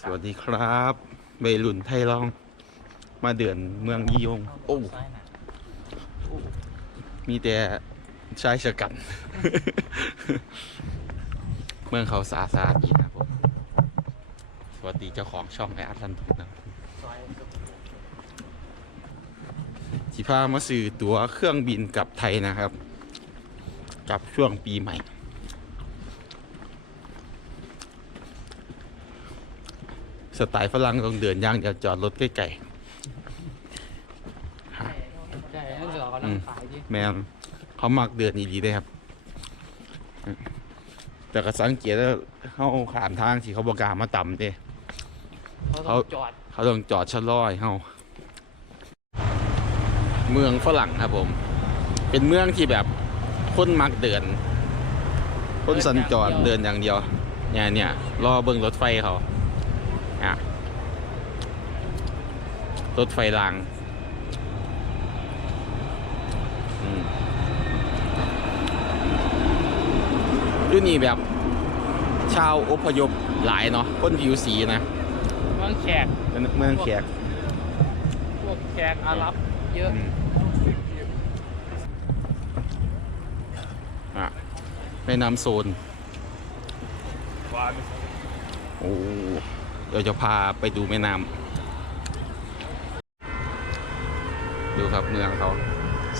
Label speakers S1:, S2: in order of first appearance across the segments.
S1: สวัสดีครับเบรุนไทยลอง มาเดือนเมืองยี่ยง โอ้ มีแต่ชายชะกัน เมืองเขาสะอาดสะอาดดีนะครับผมสวัสดีเจ้าของช่องไออัตลันทุกนะครับสิพามาซื้อตั๋วเครื่องบินกลับไทยนะครับกลับช่วงปีใหม่ สไตล์ฝรั่งต้องเดินย่างเดียวจอดรถใกล้
S2: ใช่นั่นเหลือก็นั่งขายดิ
S1: ๆแม่นเขามักเดินดีๆได้ครับ แต่ก็สังเกตแล้วเขาขามทางสิเขาบอกกล้ามาต่ำเด้
S2: เขาต้องจอด
S1: เขาต้องจอดชะลอยเฮาเมืองฝรั่งครับผม เป็นเมืองที่แบบคนมักเดิน คนสัญจรเดินอย่างเดียวเนี่ยเนี่ยรอเบิ่งรถไฟเขา อะรถไฟรางอืมอยูนี่แบบ ชาวอพยพหลายเนาะคนผิวสีนะ
S2: เมืองแขก
S1: เป็นเมืองแขก
S2: พวกแขกอาหรับเยอะ
S1: อืมอะแม่น้ำโซน โอ้ เดี๋ยวจะพาไปดูแม่น้ำดูครับเมืองเขา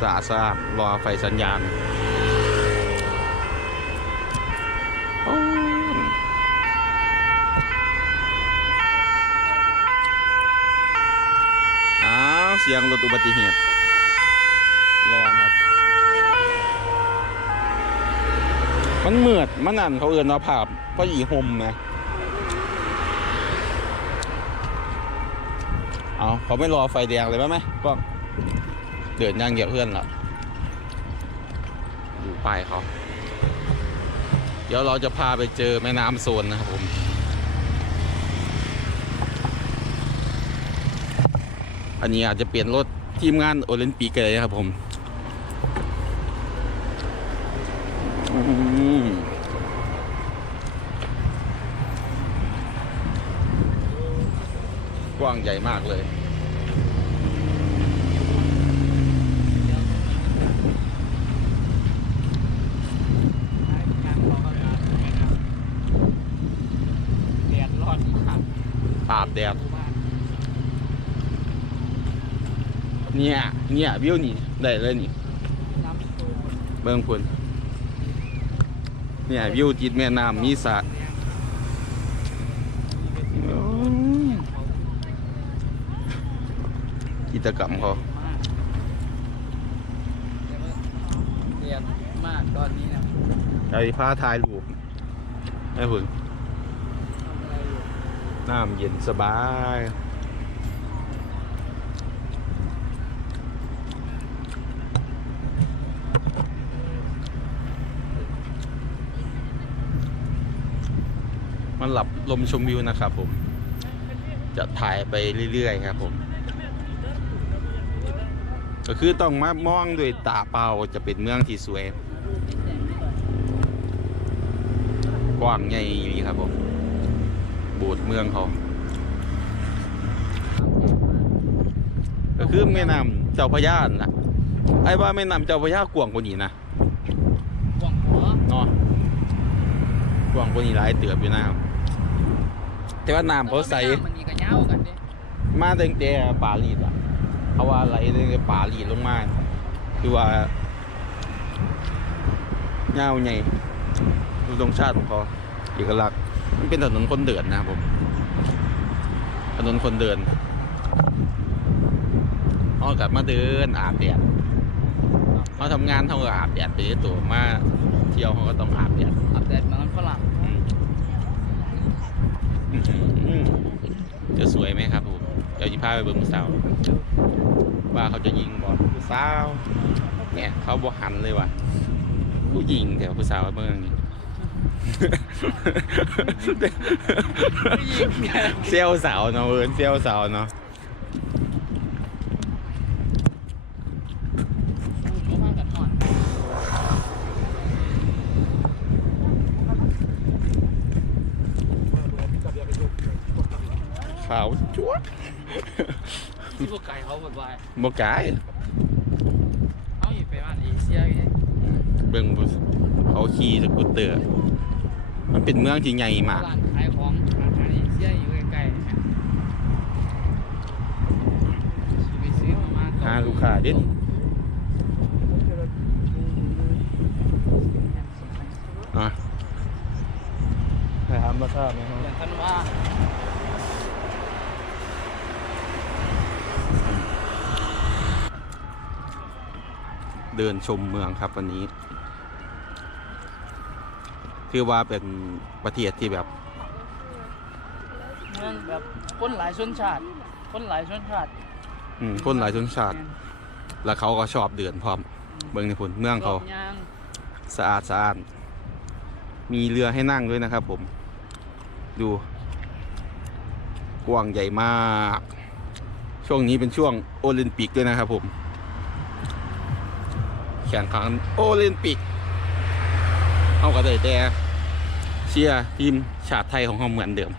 S1: สะอาดสะอาดรอไฟสัญญาณอ้อ้าวเสียงรถอุบัติเหตุร้อนครับ มันเหมือดมันนั่นเขาเอื่นว่าภาพเพราะอีหมนะ เอาเขาไม่รอไฟแดงเลยไหมไหมกล้องเดินย่างเหยียบเพื่อนละดูป้ายเขาเดี๋ยวเราจะพาไปเจอแม่น้ำโซนนะครับผมอันนี้อาจจะเปลี่ยนรถทีมงานโอลิมปิกเลยนะครับผม อืม กว้างใหญ่มากเลย
S2: แดดร้อนมาก
S1: อาบแดด เนี่ย เนี่ยวิวนี่ ได้เลยนี่
S2: น้ำสูง
S1: เบิ่งพุ่นเนี่ยวิวติดแม่น้ำมีสระอืม กิจกรรมเขา
S2: มากแดดมากตอนนี้นะ
S1: ไอ้ผ้าถ่ายรูปไอ้พุ่น
S2: ทำอะไรอยู่
S1: น้ำเย็นสบายมันหลับลมชมวิวนะครับผม จะถ่ายไปเรื่อยๆครับผม ก็คือต้องมามองด้วยตาเปล่าจะเป็นเมืองที่สวยกว้างใหญ่ดีครับผมโบสถ์เมืองเขาก็คือแม่น้ำเจ้าพระยานั่นล่ะไอ้ว่าแม่น้ำเจ้าพระยากว้างกว่านี้นะ
S2: กว่างหัว
S1: เนาะกว้างกว่านี้หลายเตือบอยู่นะครับแต่ว่าน้ำเขาใส
S2: มันนี่ก็ยาวกันดิ
S1: มาตั้งแต่ปารีสอะ เขาว่าไหลตั้งแต่ปารีสลงมาคือว่าเงาวใหญ่ดูตรงชาติของเขาเอกลักษณ์มันเป็นถนนคนเดินนะครับผมถนนคนเดินเขากลับมาเดินอาบแดดเขาทำงานเขาก็อาบแดดไปตัวมาเที่ยวเขาก็ต้องอาบแดด
S2: อาบแดดเหมือนฝรั่ง
S1: อืมจะสวยไหมครับผมเดี๋ยวจะพาไปเบิ่งผู้สาว ว่าเขาจะยิงบอลผู้สาว เนี่ยเขาบอหันเลยว่ะผู้หญิงแถวผู้สาวเมืองนี่
S2: เนี่ย
S1: เซลสาวเนาะเอินเซลสาวเนาะ
S2: ขา
S1: วจ้ว
S2: ที่พวกไก่เขาบ่อย
S1: บ่กาย
S2: ๆเขาอยู่ไปบ้านเอเชียอยู่เนี่ย
S1: เบิ่งผู้เขาขี่สกูตเตอร์ มันเป็นเมืองที่ใหญ่มาก
S2: ร้านขายของร้านขายเอเชียอยู่ใกล้ๆเนี่ยไปซื้อมามาก่อน
S1: หาลูกค้าเด่นอะถามราคาไหมครับ
S2: เดือนธันวา
S1: เดินชมเมืองครับวันนี้ คือว่าเป็นประเทศที่แบบ
S2: เมืองแบบคนหลายชนชาติ คนหลายชนชาติ
S1: อืมคนหลายชนชาติ แล้วเขาก็ชอบเดินพร้อม เบิ่งในผลเมืองเขา
S2: รอบย่าง
S1: สะอาดสะอาด มีเรือให้นั่งด้วยนะครับผม ดู กว้างใหญ่มาก ช่วงนี้เป็นช่วงโอลิมปิกด้วยนะครับผม แข่งขันโอลิมปิกเอากระเดยแต่เชียร์ทีมชาติไทยของเราเหมือนเดิม